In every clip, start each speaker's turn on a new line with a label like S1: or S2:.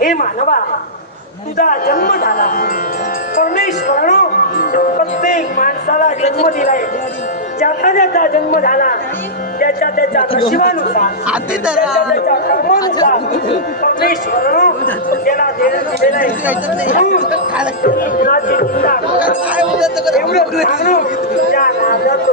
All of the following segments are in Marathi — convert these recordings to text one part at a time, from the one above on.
S1: हे मानवा तुझा जन्म झाला. परमेश्वरानं प्रत्येक माणसाला जन्म दिलाय. ज्याचा ज्याचा जन्म झाला त्याच्या त्याच्या नशिबानुसार त्याच्या त्याच्या कर्मानुसार परमेश्वरानं त्याला दिलेलं आहे. म्हणून कुणाची निंदा एवढं सांगणं त्या नादाचं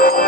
S1: Thank you.